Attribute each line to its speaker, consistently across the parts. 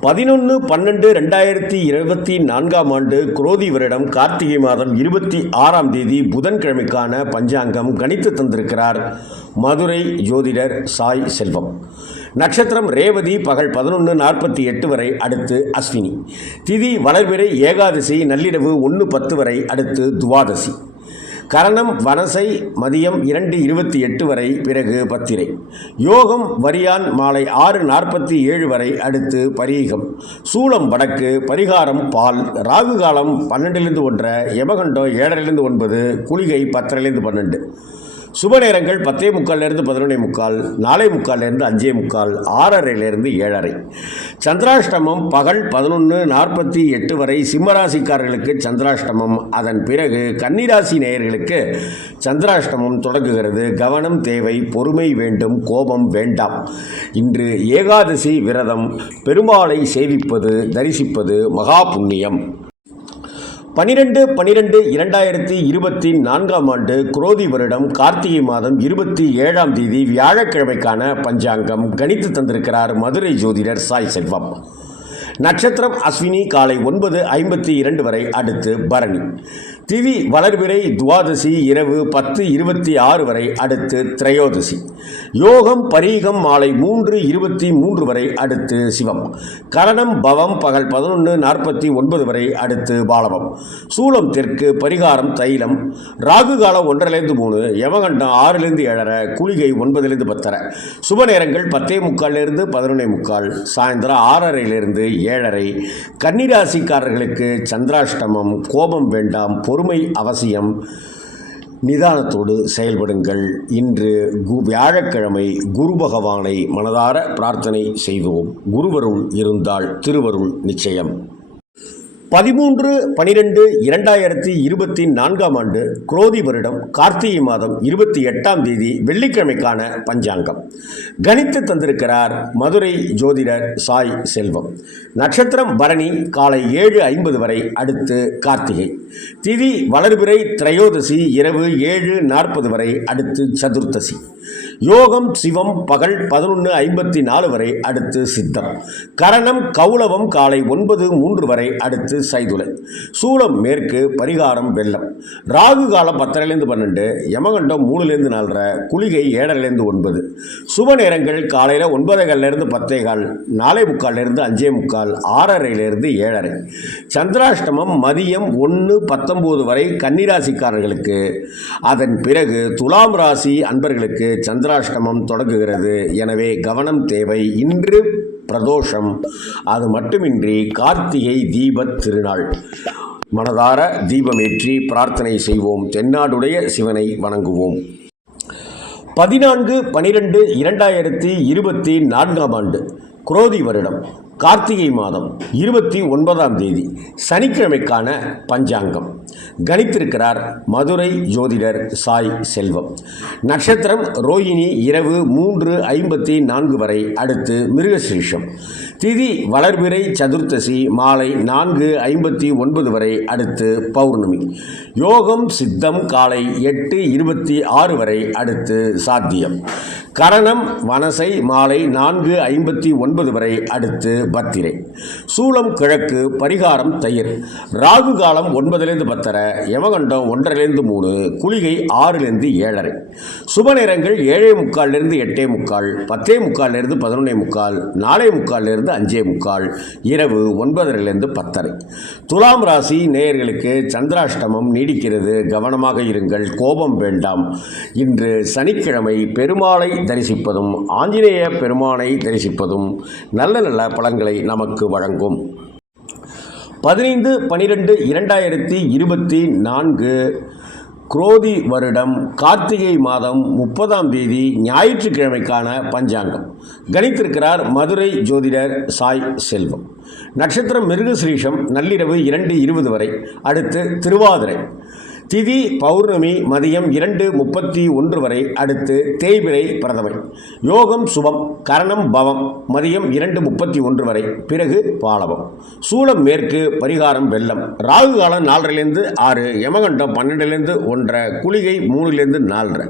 Speaker 1: பதினொன்று பன்னெண்டு ரெண்டாயிரத்தி இருபத்தி நான்காம் ஆண்டு குரோதி வருடம் கார்த்திகை மாதம் இருபத்தி ஆறாம் தேதி புதன்கிழமைக்கான பஞ்சாங்கம் கணித்து தந்திருக்கிறார் மதுரை ஜோதிடர் சாய் செல்வம். நட்சத்திரம் ரேவதி பகல் பதினொன்று நாற்பத்தி எட்டு வரை அடுத்து அஸ்வினி. திதி வளர்பிறை ஏகாதசி நள்ளிரவு ஒன்று பத்து வரை அடுத்து துவாதசி. கரணம் வனசை மதியம் இரண்டு இருபத்தி எட்டு வரை பிறகு பத்திரை. யோகம் வரியான் மாலை ஆறு நாற்பத்தி ஏழு வரை அடுத்து பரீகம். சூளம் வடக்கு பரிகாரம் பால் ராகு காலம் பன்னெண்டிலிருந்து ஒன்றரை யமகண்டம் ஏழரைலேருந்து ஒன்பது குளிகை பத்தரைலேருந்து பன்னெண்டு. சுப நேரங்கள் பத்தே முக்கால்லேருந்து பதினொன்னே முக்கால் நாலே முக்கால்லேருந்து அஞ்சே முக்கால் ஆறரைலேருந்து ஏழரை. சந்திராஷ்டமம் பகல் பதினொன்று நாற்பத்தி எட்டு வரை சிம்மராசிக்காரர்களுக்கு சந்திராஷ்டமம். அதன் பிறகு கன்னிராசி நேயர்களுக்கு சந்திராஷ்டமம் தொடங்குகிறது. கவனம் தேவை பொறுமை வேண்டும் கோபம் வேண்டாம். இன்று ஏகாதசி விரதம். பெருமாளை சேவிப்பது தரிசிப்பது மகா புண்ணியம். பனிரெண்டு பனிரெண்டு இரண்டாயிரத்தி இருபத்தி நான்காம் ஆண்டு குரோதி வருடம் கார்த்திகை மாதம் இருபத்தி ஏழாம் தேதி வியாழக்கிழமைக்கான பஞ்சாங்கம் கணித்து தந்திருக்கிறார் மதுரை ஜோதிடர் சாய் செல்வம். நட்சத்திரம் அஸ்வினி காலை ஒன்பது ஐம்பத்தி இரண்டு வரை அடுத்து பரணி. திவி வளர்பிறை துவாதசி இரவு பத்து இருபத்தி ஆறு வரை அடுத்து திரையோதசி. யோகம் பரீகம் மாலை மூன்று இருபத்தி மூன்று வரை அடுத்து சிவம். கரணம் பவம் பகல் பதினொன்று நாற்பத்தி ஒன்பது வரை அடுத்து பாலவம் சூலம் தெற்கு பரிகாரம் தைலம். ராகு காலம் ஒன்றரைலேருந்து மூணு யமகண்டம் ஆறிலிருந்து ஏழரை குளிகை ஒன்பதுலேருந்து பத்தரை. சுப நேரங்கள் பத்தே முக்கால்லேருந்து பதினொன்னே முக்கால் சாயந்தரம் ஆறரையிலிருந்து ஏழரை. கன்னிராசிக்காரர்களுக்கு சந்திராஷ்டமம் கோபம் வேண்டாம் பொறுமை அவசியம். நிதானத்தோடு செயல்படுங்கள். இன்று கு வியாழக்கிழமை குரு பகவானை மனதார பிரார்த்தனை செய்வோம் குருவருள் இருந்தால் திருவருள் நிச்சயம். பதிமூன்று பனிரெண்டு இரண்டாயிரத்தி இருபத்தி நான்காம் ஆண்டு குரோதி வருடம் கார்த்திகை மாதம் இருபத்தி எட்டாம் தேதி வெள்ளிக்கிழமைக்கான பஞ்சாங்கம். கணித்து தந்திருக்கிறார் மதுரை ஜோதிடர் சாய் செல்வம். நட்சத்திரம் பரணி காலை ஏழு ஐம்பது வரை அடுத்து கார்த்திகை. திதி வளர்பிறை திரையோதசி இரவு ஏழு நாற்பது வரை அடுத்து சதுர்த்தசி. யோகம் சிவம் பகல் பதினொன்று ஐம்பத்தி நாலு வரை அடுத்து சித்தம். கரணம் கௌளவம் காலை ஒன்பது மூன்று வரை அடுத்து சைதுளை. சூளம் மேற்கு பரிகாரம் வெள்ளம். ராகு காலம் பத்தரைலேருந்து பன்னெண்டு யமகண்டம் மூணுலேருந்து நாலரை குளிகை ஏழரைலேருந்து ஒன்பது. சுப நேரங்கள் காலையில் ஒன்பதேகால்லேருந்து பத்தேகால் நாலே முக்கால்லேருந்து அஞ்சே முக்கால் ஆறரைலேருந்து ஏழரை. சந்திராஷ்டமம் மதியம் ஒன்று பத்தொம்போது வரை கன்னிராசிக்காரர்களுக்கு அதன் பிறகு துலாம் ராசி அன்பர்களுக்கு சந்திர சந்திராஷ்டமம் தொடங்குகிறது. எனவே கவனம் தேவை. இன்று பிரதோஷம். அது மட்டுமின்றி கார்த்திகை தீபத் திருநாள். மனதார தீபமேற்றி பிரார்த்தனை செய்வோம். தென்னாடுடைய சிவனை வணங்குவோம். பதினான்கு பனிரெண்டு இரண்டாயிரத்தி இருபத்தி நான்காம் ஆண்டு குரோதி வருடம். கார்த்திகை மாதம் இருபத்தி ஒன்பதாம் தேதி சனிக்கிழமைக்கான பஞ்சாங்கம். கணித்திருக்கிறார் மதுரை ஜோதிடர் சாய் செல்வம். நட்சத்திரம் ரோஹிணி இரவு மூன்று ஐம்பத்தி நான்கு வரை அடுத்து மிருகசீஷம் திதி வளர்பிறை சதுர்த்தசி மாலை நான்கு ஐம்பத்தி ஒன்பது வரை அடுத்து பௌர்ணமி. யோகம் சித்தம் காலை எட்டு இருபத்தி ஆறு வரை அடுத்து சாத்தியம். கரணம் வனசை மாலை நான்கு ஐம்பத்தி ஒன்பது வரை அடுத்து பத்திரை. சூளம் கிழக்கு பரிகாரம் தயிர். ராகு காலம் ஒன்பதுலேருந்து பத்தரை யமகண்டம் ஒன்றரைலேருந்து மூணு குளிகை ஆறுலேருந்து ஏழரை. சுப நேரங்கள் ஏழே முக்கால்லேருந்து எட்டே முக்கால் பத்தே முக்கால்லேருந்து பதினொன்னே முக்கால் நாலே முக்கால்லேருந்து அஞ்சே முக்கால் இரவு ஒன்பதரைலேருந்து பத்தரை. துலாம் ராசி நேயர்களுக்கு சந்திராஷ்டமம் நீடிக்கிறது. கவனமாக இருங்கள். கோபம் வேண்டாம். இன்று சனிக்கிழமை பெருமாளை தரிசிப்பதும் ஆஞ்சநேய பெருமானை தரிசிப்பதும் நல்ல நல்ல பலன்களை நமக்கு வழங்கும். பதினைந்து பனிரெண்டு இரண்டாயிரத்தி இருபத்தி நான்கு குரோதி வருடம் கார்த்திகை மாதம் முப்பதாம் தேதி ஞாயிற்றுக்கிழமைக்கான பஞ்சாங்கம். கணித்திருக்கிறார் மதுரை ஜோதிடர் சாய் செல்வம். நட்சத்திரம் மிருகசிரீஷம் நள்ளிரவு இரண்டு இருபது வரை. அடுத்து திருவாதிரை. திதி பௌர்ணமி மதியம் இரண்டு முப்பத்தி ஒன்று வரை அடுத்து தேய்பிரை பிரதமை யோகம் சுபம் கரணம் பவம் மதியம் இரண்டு முப்பத்தி ஒன்று வரை பிறகு பாலவம். சூளம் மேற்கு பரிகாரம் வெள்ளம். ராகு காலம் நாலரைலேருந்து ஆறு யமகண்டம் பன்னெண்டுலேருந்து ஒன்றரை குளிகை மூணுலேருந்து நாலரை.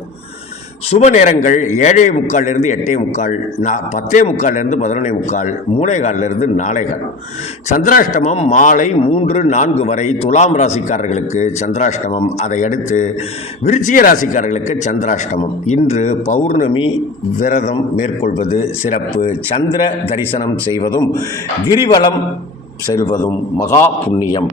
Speaker 1: சுப நேரங்கள் ஏழே முக்காலிலிருந்து எட்டே முக்கால் நா பத்தே முக்காலிலிருந்து பதினொன்னே முக்கால் மூணே காலிலிருந்து நாலே கால். சந்திராஷ்டமம் மாலை மூன்று நான்கு வரை துலாம் ராசிக்காரர்களுக்கு சந்திராஷ்டமம். அதை அடுத்து விருச்சிக ராசிக்காரர்களுக்கு சந்திராஷ்டமம். இன்று பௌர்ணமி விரதம் மேற்கொள்வது சிறப்பு. சந்திர தரிசனம் செய்வதும் கிரிவலம் செல்வதும் மகா புண்ணியம்.